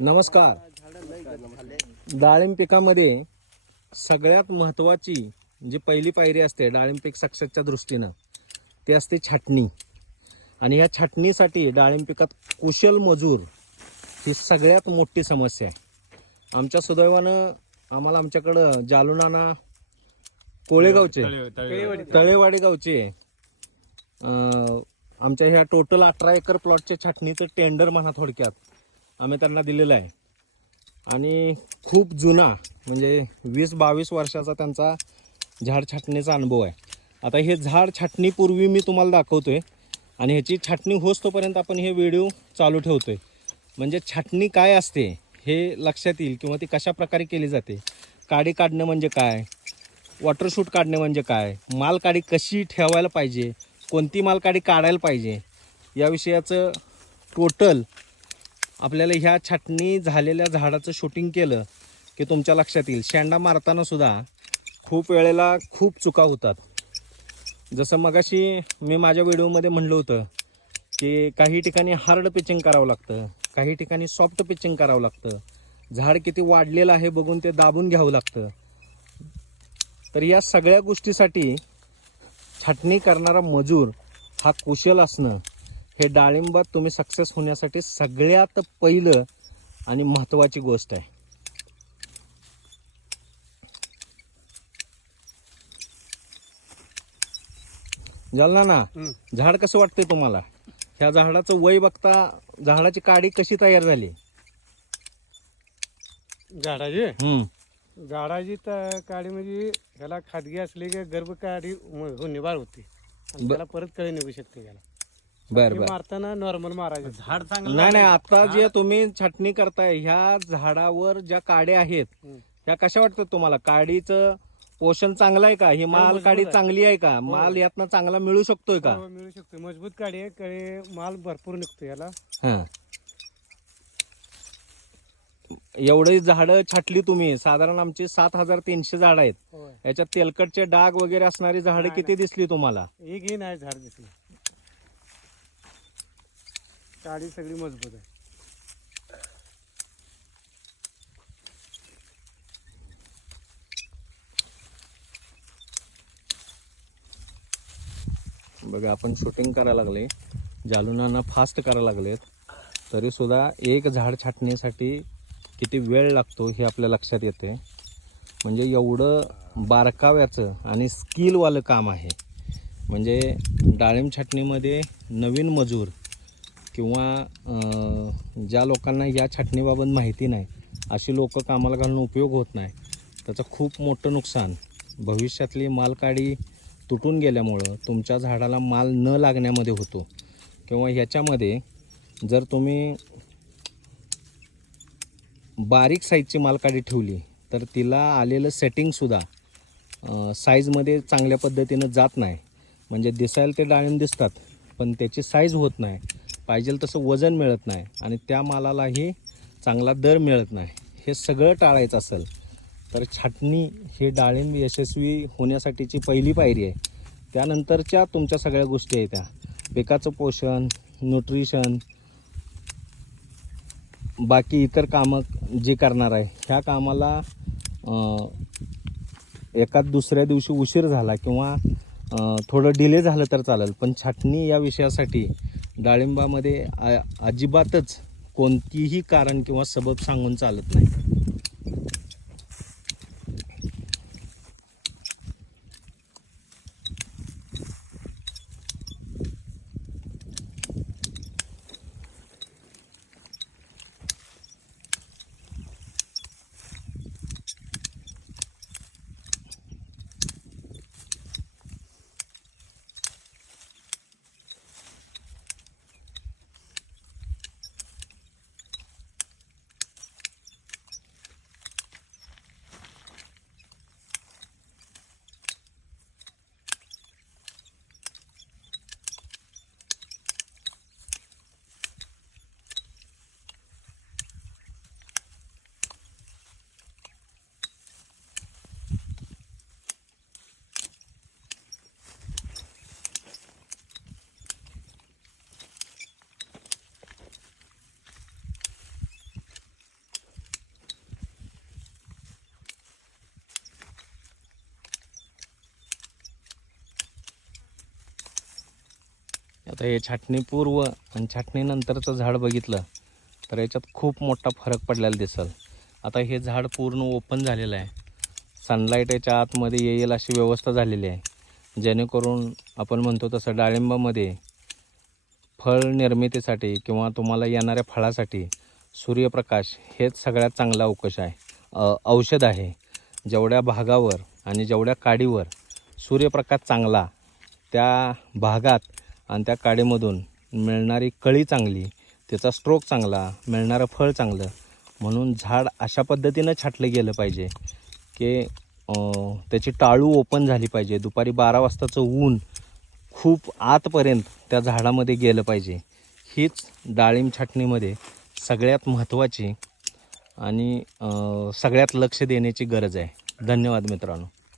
नमस्कार. डाळिंब पिकामध्ये सगळ्यात महत्त्वाची जी पहिली पायरी असते डाळिंब पीक सक्सेसच्या दृष्टीनं ते असते छाटणी. आणि ह्या छाटणीसाठी डाळिंब पिकात कुशल मजूर ही सगळ्यात मोठी समस्या आहे. आमच्या सुदैवानं आम्हाला आमच्याकडं जालुनाना कोळेगावचे तळेवाडी. गावचे आमच्या ह्या टोटल अठरा एकर प्लॉटच्या छाटणीचं टेंडर म्हणा थोडक्यात. आम्ही त्यांना दिलेलं आहे. आणि खूप जुना म्हणजे वीस बावीस वर्षाचा त्यांचा झाड छाटणीचा अनुभव आहे. आता हे झाड छाटणीपूर्वी मी तुम्हाला दाखवतो आहे आणि ह्याची छाटणी होस्तोपर्यंत आपण हे व्हिडिओ चालू ठेवतो आहे म्हणजे छाटणी काय असते हे लक्षात येईल किंवा ती कशा प्रकारे केली जाते. काडी काढणं म्हणजे काय? वॉटरशूट काढणे म्हणजे काय? मालकाडी कशी ठेवायला पाहिजे? कोणती मालकाडी काढायला पाहिजे? या विषयाचं टोटल आपल्याला ह्या छाटणी झालेल्या झाडाचं शूटिंग केलं की तुमच्या लक्षात येईल. शेंडा मारताना सुद्धा खूप वेळेला खूप चुका होतात. जसं मगाशी मी माझ्या व्हिडिओमध्ये म्हणलं होतं की काही ठिकाणी हार्ड पिचिंग करावं लागतं काही ठिकाणी सॉफ्ट पिचिंग करावं लागतं. झाड किती वाढलेलं आहे बघून ते दाबून घ्यावं लागतं. तर या सगळ्या गोष्टीसाठी छाटणी करणारा मजूर हा कुशल असणं हे डाळिंबात तुम्ही सक्सेस होण्यासाठी सगळ्यात पहिलं आणि महत्त्वाची गोष्ट आहे. जालना ना झाड कसं वाटतंय तुम्हाला? ह्या झाडाचं वय बघता झाडाची काडी कशी तयार झाली? झाडाची? झाडाची त- काडी म्हणजे ह्याला खादगी असली की गर्भ काडी म- हो निभार होते. त्याला परत कळी निघू शकते त्याला बर हे बर. मारताना नॉर्मल मारायचं. झाड चांगलं नाही नाही आता जे तुम्ही छाटणी करताय ह्या झाडावर ज्या काड्या आहेत. त्या कशा वाटतात तुम्हाला? काडीचं पोषण चांगलं आहे का? ही माल काडी. चांगली आहे का? माल यातनं चांगला मिळू शकतोय का? हो, मिळू शकतो मजबूत काडी आहे कळे माल भरपूर निघतो याला. हा. एवढी झाडं छाटली तुम्ही. साधारण आमची सात हजार तीनशे झाड आहेत. याच्यात तेलकटचे डाग वगैरे असणारी झाडं किती दिसली तुम्हाला? एकही नाही झाड दिसलं. काडी सगळी मजबूत आहे. बघा आपण शूटिंग करायला लागले जालुनांना फास्ट करायला लागलेत. तरी सुद्धा एक झाड छाटणीसाठी किती वेळ लागतो हे आपल्या लक्षात येते म्हणजे एवढं बारकाव्याचं आणि स्किलवालं काम आहे. म्हणजे डाळिंब छाटणीमध्ये नवीन मजूर किंवा ज्या लोकांना या छाटणीबाबत माहिती नाही अशी लोक कामाला घालून उपयोग होत नाही. त्याचं खूप मोठं नुकसान. भविष्यातली मालकाडी तुटून गेल्यामुळं तुमच्या झाडाला माल न लागण्यामध्ये होतो. किंवा ह्याच्यामध्ये जर तुम्ही बारीक साईजची मालकाडी ठेवली तर तिला आलेलं सेटिंगसुद्धा साईजमध्ये चांगल्या पद्धतीनं जात नाही. म्हणजे दिसायला ते डाळिंब दिसतात पण त्याची साईज होत नाही. पाहिजे तसं वजन मिळत नाही आणि त्या मालालाही चांगला दर मिळत नाही. हे सगळं टाळायचं असेल तर छाटणी हे डाळिंब यशस्वी होण्यासाठीची पहिली पायरी आहे. त्यानंतरच्या तुमच्या सगळ्या गोष्टी आहेत त्या. पिकाचं पोषण न्यूट्रिशन बाकी इतर कामं जे करणार आहे ह्या कामाला एका दुसऱ्या दिवशी उशीर झाला किंवा थोडं डिले झालं तर चालेल. पण छाटणी या विषयासाठी डाळिंबामध्ये आ- अजिबातच कोणतीही कारण किंवा सबब सांगून चालत नाही. आता हे छाटणीपूर्व आणि छाटणीनंतरचं झाड बघितलं तर याच्यात खूप मोठा फरक पडलेला दिसल. आता हे झाड पूर्ण ओपन झालेलं आहे. सनलाईट याच्या आतमध्ये येईल अशी व्यवस्था झालेली आहे. जेणेकरून आपण म्हणतो तसं डाळिंबामध्ये फळ निर्मितीसाठी किंवा तुम्हाला येणाऱ्या फळासाठी सूर्यप्रकाश हेच सगळ्यात चांगला अवकाश आहे. औषध आहे. जेवढ्या भागावर आणि जेवढ्या काडीवर सूर्यप्रकाश चांगला त्या भागात आणि त्या काडीमधून मिळणारी कळी चांगली त्याचा स्ट्रोक चांगला मिळणारं फळ चांगलं म्हणून झाड अशा पद्धतीनं छाटलं गेलं पाहिजे की त्याची टाळू ओपन झाली पाहिजे. दुपारी बारा वाजताचं ऊन खूप आतपर्यंत त्या झाडामध्ये गेलं पाहिजे. हीच डाळिंब छाटणीमध्ये सगळ्यात महत्त्वाची आणि सगळ्यात लक्ष देण्याची गरज आहे. धन्यवाद मित्रांनो.